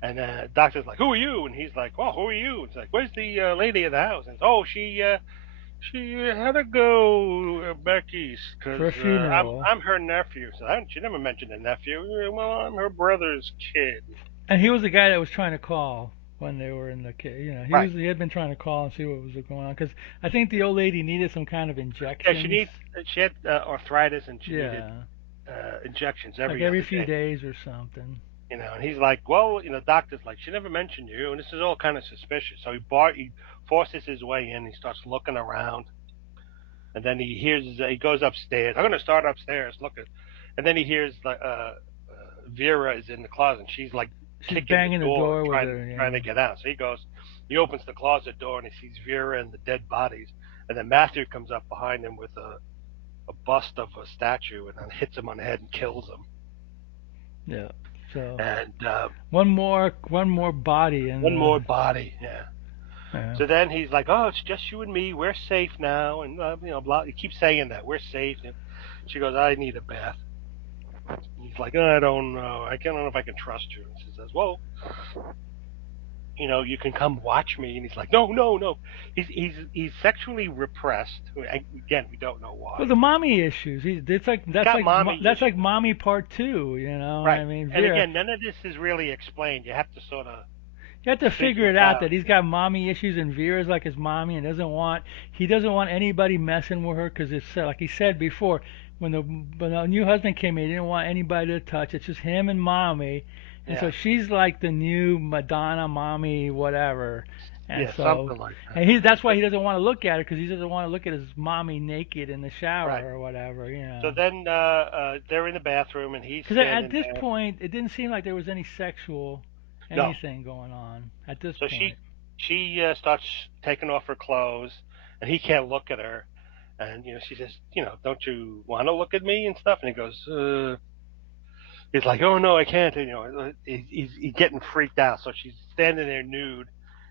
And doctor's like, "Who are you?" And he's like, "Well, who are you?" It's like, "Where's the lady of the house?" And it's, "Oh, she had to go back east For because a funeral. I'm her nephew." So she never mentioned a nephew. Well, I'm her brother's kid." And he was the guy that was trying to call when they were in the Right. he had been trying to call and see what was going on because I think the old lady needed some kind of Yeah, injections. she had arthritis and she needed Yeah, injections like every every other few day. days or something. And he's like, well, doctor's like, she never mentioned you, and this is all kind of suspicious. So he forces his way in. He starts looking around, and then he goes upstairs. I'm gonna start upstairs, looking, and then he hears like Vera is in the closet. And she's like She's kicking the banging the door, door with her. trying to get out. So he opens the closet door and he sees Vera and the dead bodies, and then Matthew comes up behind him with a bust of a statue and then hits him on the head and kills him. Yeah. So And one more body in one the. more body, yeah. Yeah. So then he's like, "Oh, it's just you and me. We're safe now." And blah. He keeps saying that we're safe. And she goes, "I need a bath." And he's like, "I don't know. I don't know if I can trust you." And she says, "Well, you can come watch me." And he's like, "No, no, no." He's sexually repressed. Again, we don't know Well, why. the mommy issues. It's like He's got mommy that's like issues, mommy part two. I right? mean, And Vera. again, none of this is really explained. You have to sort of You have to figure figure it it out out. that he's got mommy issues and Vera's like his mommy and he doesn't want anybody messing with her because it's like he said before when the new husband came in he didn't want anybody to touch it's just him and mommy and so Yeah, she's like the new Madonna mommy whatever and yeah, so something like that. and that's why So, he doesn't want to look at her because he doesn't want to look at his mommy naked in the right. shower or whatever So then they're in the bathroom and he's because at standing this there. point it didn't seem like there was any sexual No. anything going on at this So point. she starts taking off her clothes, and he can't look at her. And she says, don't you want to look at me and stuff? And he goes, he's like, oh no, I can't. And, he's getting freaked out. So she's standing there nude,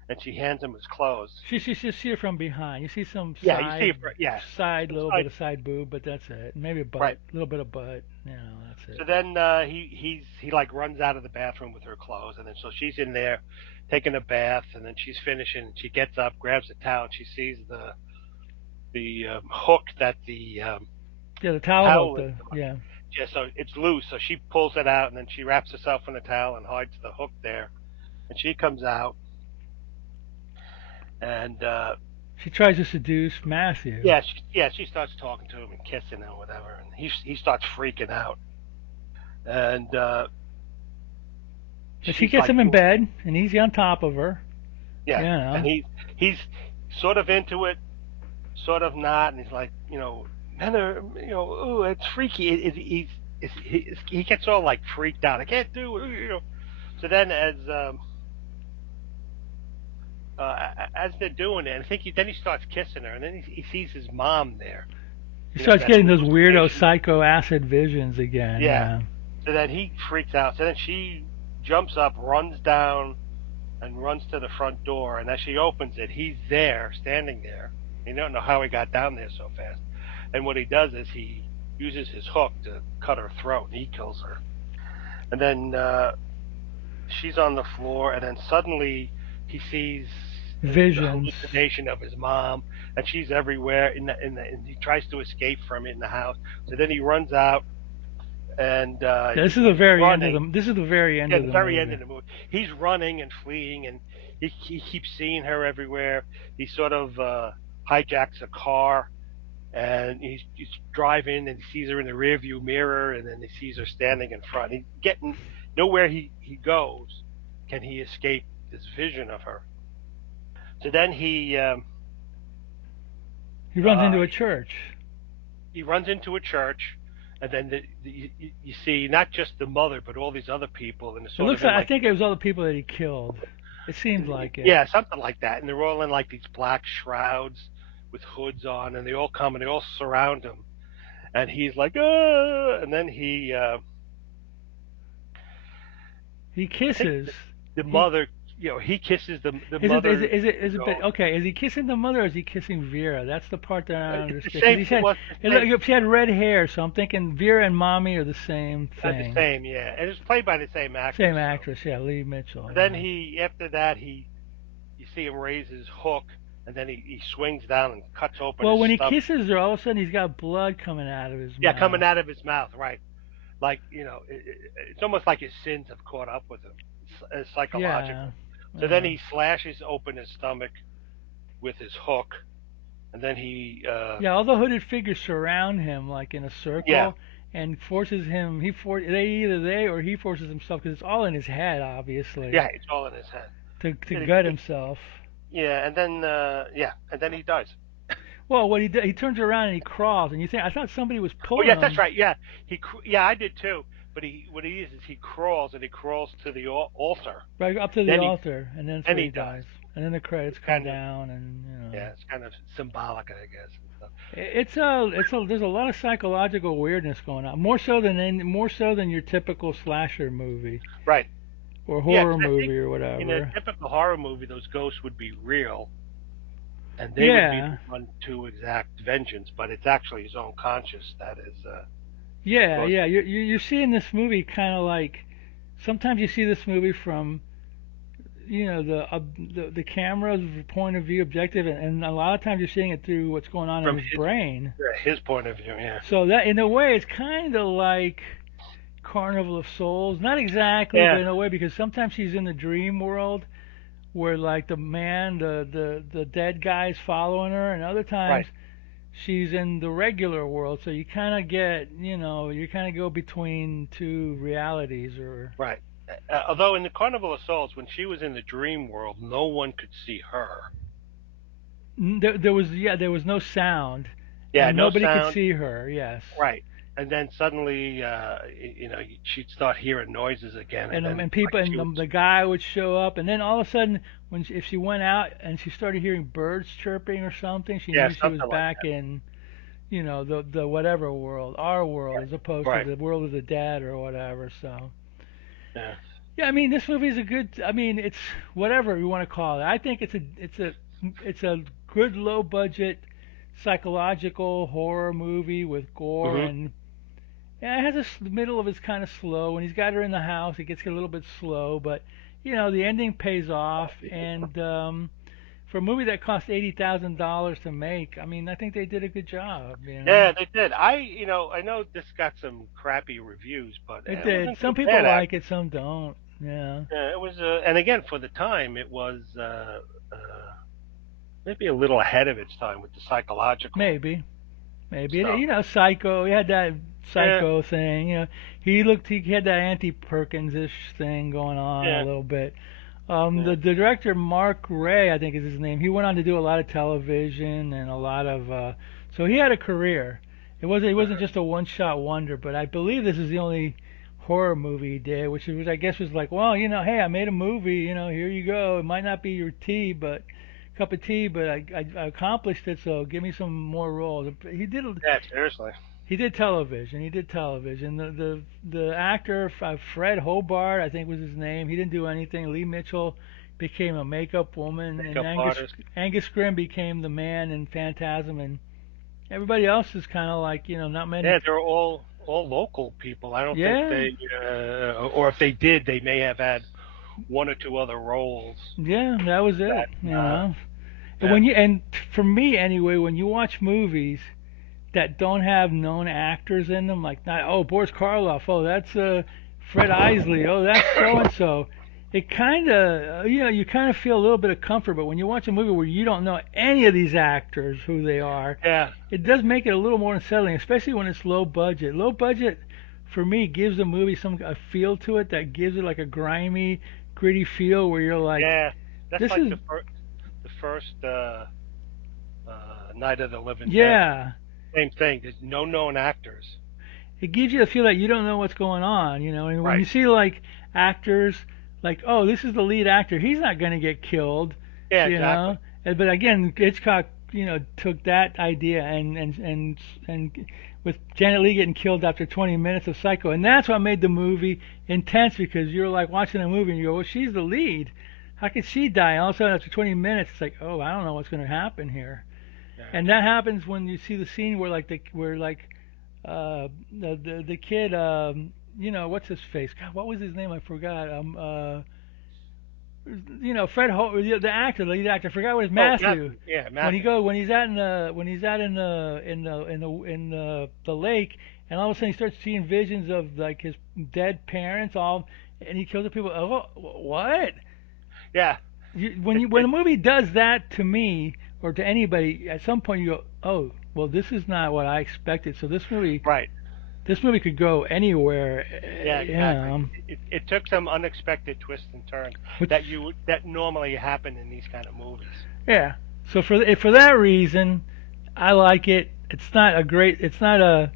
and she hands him his clothes. You see her from behind. You see some Yeah, you see it. Yeah, side, some little bit side. of side boob, but that's it. Maybe a Right. butt, a little bit of butt. That's So it. then he like runs out of the bathroom with her clothes, and then so she's in there taking a bath, and then she's finishing. She gets up, grabs a towel, and she sees the hook that the Yeah, the towel hook. towel is on. Yeah, Yeah, so it's loose. So she pulls it out, and then she wraps herself in a towel and hides the hook there. And she comes out, and she tries to seduce Matthew, she starts talking to him and kissing him, whatever. And he starts freaking out, and but she she's gets like, him in bed, and he's on top of her. yeah, You and know, he's sort of into it, sort of not, and he's like, men are, ooh, it's freaky. he gets all like freaked out. I can't do it, you know. So then as they're doing it, I think then he starts kissing her, and then he sees his mom there. He You know starts that getting those weirdo hallucination. psycho acid visions again. Yeah. Yeah. So then he freaks out. So then she jumps up, runs down, and runs to the front door. And as she opens it, he's there, standing there. You don't know how he got down there so fast. And what he does is he uses his hook to cut her throat, and he kills her. And then she's on the floor, and then suddenly he sees the Visions. hallucination of his mom, and she's everywhere. And he tries to escape from it in the house. So then he runs out, and Yeah, this is the he's very end of running. the. This is the very end Yeah, of the the very end movie. of the movie, he's running and fleeing, and he keeps seeing her everywhere. He sort of hijacks a car, and he's driving, and he sees her in the rearview mirror, and then he sees her standing in front. He's getting nowhere he goes can he escape this vision of her. So then He runs uh, into a church. he runs into a church, and then you see not just the mother, but all these other people, and it's It sort looks of in like I like think it was all the people that he killed. It seemed like it. yeah, something like that. And they're all in like these black shrouds with hoods on, and they all come and they all surround him. And he's like, ah! And then He I think kisses. the He mother, he kisses the is it is mother. it is it is it Goes. okay? Is he kissing the mother or is he kissing Vera? That's the part that I don't It's the understand. Because same. he It said was the it same. looked, she had red hair, so I'm thinking Vera and mommy are the same The thing. same, yeah. And it was played by the same Same actress. So actress, yeah, Lee Mitchell, then yeah. after that, you see him raise his hook, and then he swings down and cuts open Well, his when he stomach. kisses her, all of a sudden he's got blood coming out of his Yeah, coming mouth. out of his mouth, right? Like it's almost like his sins have caught up with him. It's Yeah, psychological. So then yeah, he slashes open his stomach with his hook, and then yeah. All the hooded figures surround him like in a yeah, circle and forces him. They either they or he forces himself because it's all in his head, obviously, yeah, it's all in his head. to And gut himself. yeah, and then and then he dies. Well, what he turns around and he crawls, and you think I thought somebody was Oh pulling yes, that's him right. Yeah, yeah, I did too. But he what he is he crawls and he crawls to the altar. right up to the Then he altar, and then that's then where he he dies. dies. And then the credits It's come kind of down, and yeah, it's kind of symbolic, I guess, and stuff. it's a there's a lot of psychological weirdness going on, more so than your typical slasher movie Right. or Yeah, horror because I think movie or in a whatever. typical horror movie, those ghosts would be real, and they would be the Yeah, one to exact vengeance. But it's actually his own conscience that is yeah, causing. yeah. You're seeing this movie kind of like sometimes you see this movie from the camera's point of view objective, and a lot of times you're seeing it through what's going on in From his brain. his point of view. Yeah. So that in a way it's kind of like Carnival of Souls, not exactly, but Yeah. in a way because sometimes she's in the dream world where like the dead guy's following her, and other Right. times she's in the regular world. So you kind of get you kind of go between two realities or Right. Although in the Carnival of Souls, when she was in the dream world, no one could see her. there was no sound Yeah, and no nobody could sound. see her. Yes. Right. And then suddenly, she'd start hearing noises again, and then And like people she and would. the guy would show up, and then all of a sudden, if she went out and she started hearing birds chirping or something, she Yeah, knew she was something like back in the whatever world, our world, as that. opposed to Right. the world of the dead or whatever. So Yeah. yeah, I mean, this movie is a good. I mean, it's whatever you want to call it. I think it's a good low budget psychological horror movie with gore Hmm. and yeah, it has the middle of it's kind of slow. When he's got her in the house, it gets a little bit slow, but the ending pays off. And for a movie that cost $80,000 to make, I mean, I think they did a good job. Yeah, they did. I know this got some crappy reviews, but It it did. wasn't too Some people bad like it, actually. some don't. Yeah, Yeah, it was, and again for the time, it was maybe a little ahead of its time with the psychological maybe, maybe. stuff. Psycho. He had that Yeah, Psycho thing. He had that Anti Perkins-ish thing going on a yeah, little bit. yeah. The director Marc Ray, I think is his name. He went on to do a lot of television and a lot of. So he had a career, It wasn't just a one shot wonder, but I believe this is the only horror movie he did, which I guess was like, well, hey, I made a movie, here you go. It might not be your tea, but cup of tea, but I accomplished it, so give me some more roles. Yeah, seriously. He did television. He did television. The actor Fred Hobart, I think was his name. He didn't do anything. Lee Mitchell became a makeup woman, and Makeup Angus artist. Angus Scrimm became the man in Phantasm, and everybody else is kind of like not many. Yeah, they're all local people. I don't think Yeah, they, or if they did, they may have had one or two other roles. yeah, that was it. That And yeah, for me anyway, when you watch movies that don't have known actors in them, like not Boris Karloff, that's Fred Isley, that's so and so. It kind of you kind of feel a little bit of comfort, but when you watch a movie where you don't know any of these actors who they are, yeah, it does make it a little more unsettling, especially when it's low budget. Low budget for me gives a movie some a feel to it that gives it like a grimy, gritty feel where you're like, yeah. That's this like is the first Night of the Living Dead. yeah. Same thing. There's no known actors. It gives you a feel that you don't know what's going on, And when you Right. see like actors, like, oh, this is the lead actor, he's not going to get killed, Yeah, you exactly. know. But again, Hitchcock, took that idea and with Janet Leigh getting killed after 20 minutes of Psycho, and that's what made the movie intense because you're like watching a movie and you go, well, she's the lead. How could she die? And all of a sudden, after 20 minutes, it's like, oh, I don't know what's going to happen here. Yeah. And that happens when you see the scene where like the kid, what's his face? God, what was his name? I forgot. Fred the actor, the lead actor. I forgot what his Oh, Matthew. Matthew. Yeah, When he Matthew. go when he's out in the lake, and all of a sudden he starts seeing visions of like his dead parents, and he kills the people. Oh, what? Yeah. When a movie does that to me or to anybody, at some point you go, oh, well, this is not what I expected. So Right. this movie could go anywhere. Yeah, exactly. Yeah. It took some unexpected twists and turns Which that normally happen in these kind of movies. yeah. So for that reason, I like it. It's not a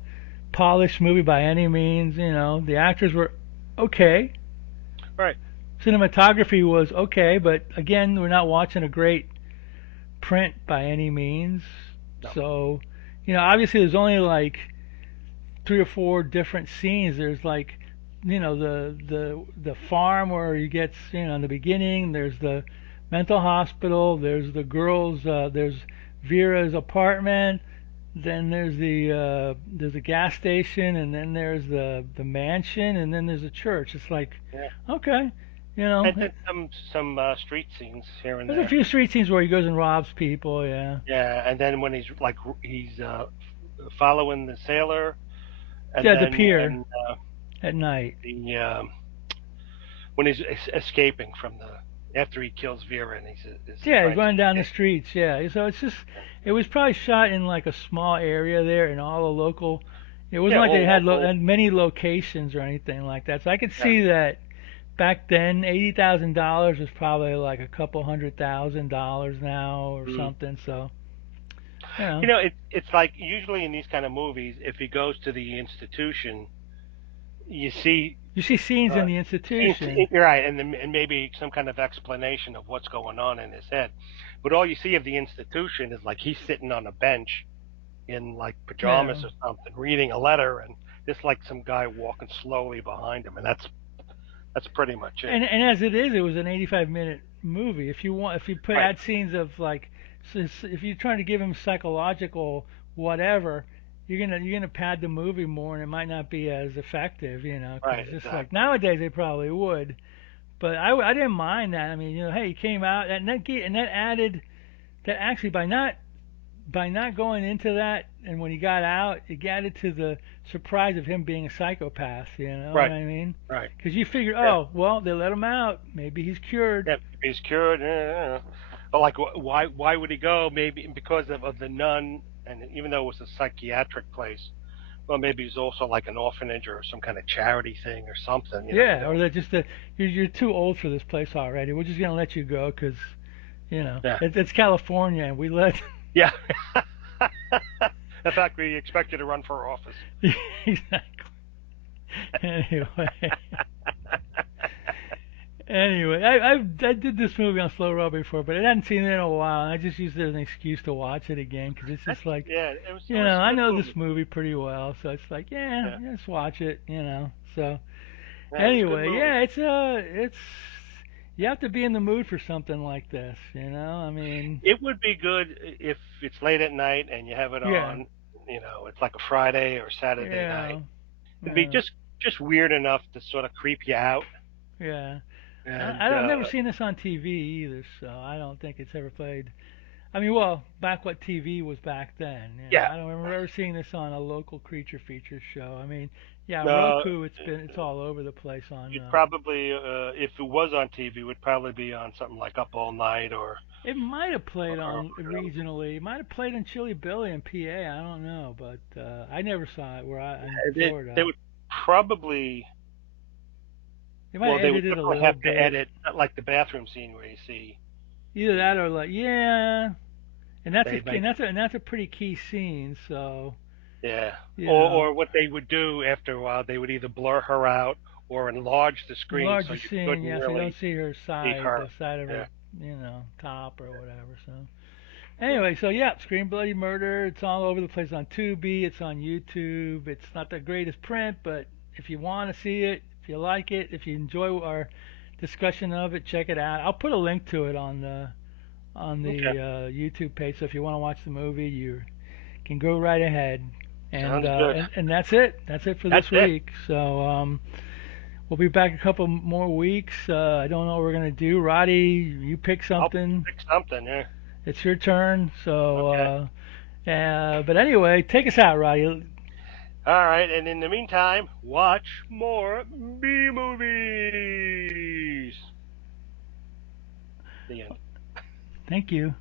polished movie by any means. The actors were okay. Right. Cinematography was okay, but again, we're not watching a great print by any means. No. So, obviously there's only like three or four different scenes. There's like, the farm where he gets, in the beginning. There's the mental hospital. There's the girls. There's Vera's apartment. Then there's a gas station, and then there's the mansion, and then there's a church. It's like, Yeah. okay, And then some street scenes here and there's a there. few street scenes where he goes and robs people. Yeah, Yeah, and then when he's following the sailor, and yeah, the then pier at night. the when he's escaping from the after he kills Vera and is Yeah, he's trying to running down the escape. streets. Yeah, so it was probably shot in like a small area there, and all the local. It wasn't Yeah, like they all local. had many locations or anything like that. So I could Yeah. see that back then, $80,000 was probably like a couple $100,000 now or Mm. something. So you know, It's like usually in these kind of movies, if he goes to the institution, you see you see scenes uh, in the institution. you're right, and maybe some kind of explanation of what's going on in his head. But all you see of the institution is like he's sitting on a bench in like Yeah, pajamas or something, reading a letter, and just like some guy walking slowly behind him, and that's pretty much it. and as it was an 85-minute movie. If you put Right, add scenes of like, if you're trying to give him psychological whatever, you're gonna pad the movie more, and it might not be as effective, because right, it's just like exactly. nowadays they probably would. But I didn't mind that. I mean, hey, he came out and that added that actually by not going into that, and when he got out, it added to the surprise of him being a psychopath. You know what Right, I mean? right. Because you figure, Yeah, oh, well, they let him out. Maybe he's cured. yeah. If he's cured, but like, why would he go? Maybe because of the nun, and even though it was a psychiatric place, well, maybe it's also like an orphanage or some kind of charity thing or something. You Yeah, or know. that just you're too old for this place already. We're just gonna let you go because Yeah, it's California and we let. yeah. In fact, we expect you to run for office. Exactly. Anyway, I did this movie on Slow Roll before, but I hadn't seen it in a while. And I just used it as an excuse to watch it again because it's That's just like, yeah. It you was know, a I good know this movie. movie pretty well, so it's like, yeah, Yeah, just watch it, you know. So yeah, it was a good anyway, movie. yeah, it's you have to be in the mood for something like this, you know. I mean, It would be good if it's late at night and you have it yeah, on. It's like a Friday or Saturday night. yeah, It'd be yeah, just weird enough to sort of creep you out. yeah. I And don't never seen this on TV either, so I don't think it's ever played. I mean, well, back what TV was back then, you know. yeah, I don't remember ever seeing this on a local creature feature show. I mean, yeah, uh, Roku, it's all over the place on. you'd probably if it was on TV, would probably be on something like Up All Night It might have played or on regionally. It might have played in Chili Billy in PA. I don't know, but I never saw it where I in they Florida. would probably They might well, have they would edited a definitely little have to bit. edit, not like the bathroom scene where you see Either that the or like, yeah, they might and that's a pretty key scene. So yeah, you know, or what they would do after a while, they would either blur her out or enlarge the screen enlarge so the you scene, couldn't yeah, so you don't really see her see side, her. the side of Yeah, her, you know, top or whatever. So yeah. anyway, so yeah, Scream Bloody Murder. It's all over the place on Tubi. It's on YouTube. It's not the greatest print, but if you want to see it, if you like it, if you enjoy our discussion of it, check it out. I'll put a link to it on Okay, the YouTube page. So if you want to watch the movie, you can go right ahead. sounds good. And that's it. That's it for That's this it. week. So we'll be back a couple more weeks. I don't know what we're gonna do. Roddy, you pick I'll something. pick something. Yeah. It's your turn. So Okay. but anyway, take us out, Roddy. All right. And in the meantime, watch more B movies. The end. Thank you.